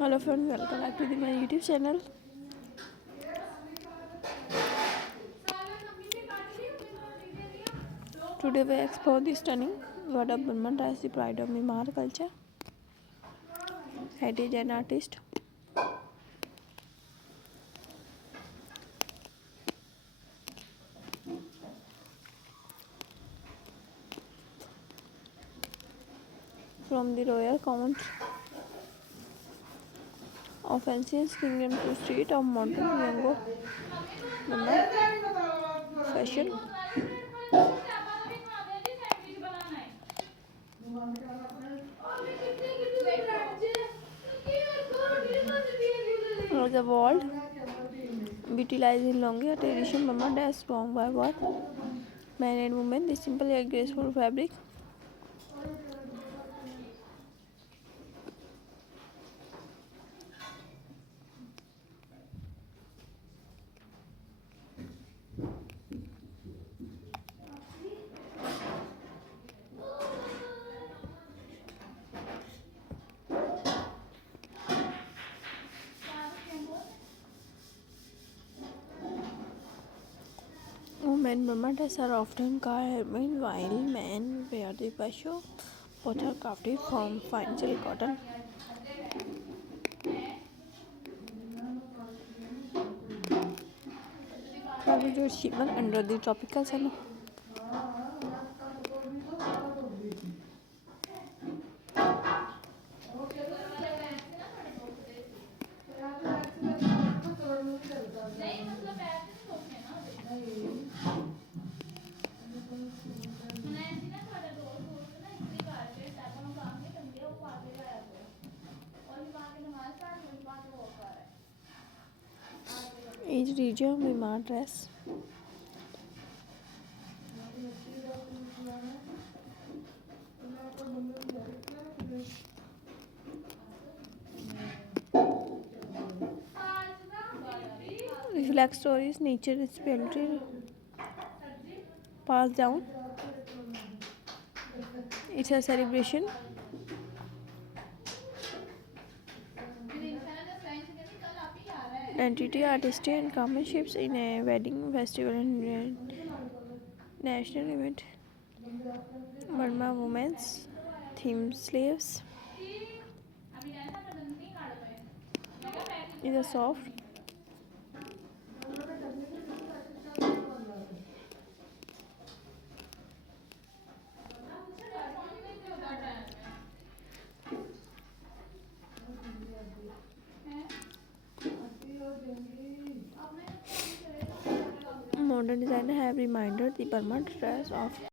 Hello friends, welcome back to my YouTube channel. Today we explore the stunning world of Burman as the pride of Myanmar culture, heritage and artist. From the royal counts of ancient kingdom to street of modern younger Burman fashion. Of the world, utilizing longer tradition Burma dress strong by both men and women. The simple yet graceful fabric. Women Burma dresses are often carved while men wear the pasho. Both are crafted from fine silk cotton. Fabric shimmer under the tropical sun. Each region of Myanmar dress reflects stories, nature, spirituality passed down. It's a celebration. Identity, artistry, and craftsmanship in a wedding, festival, and national event. Burma women's theme sleeves is a soft modern designer have reminded the Burma dress of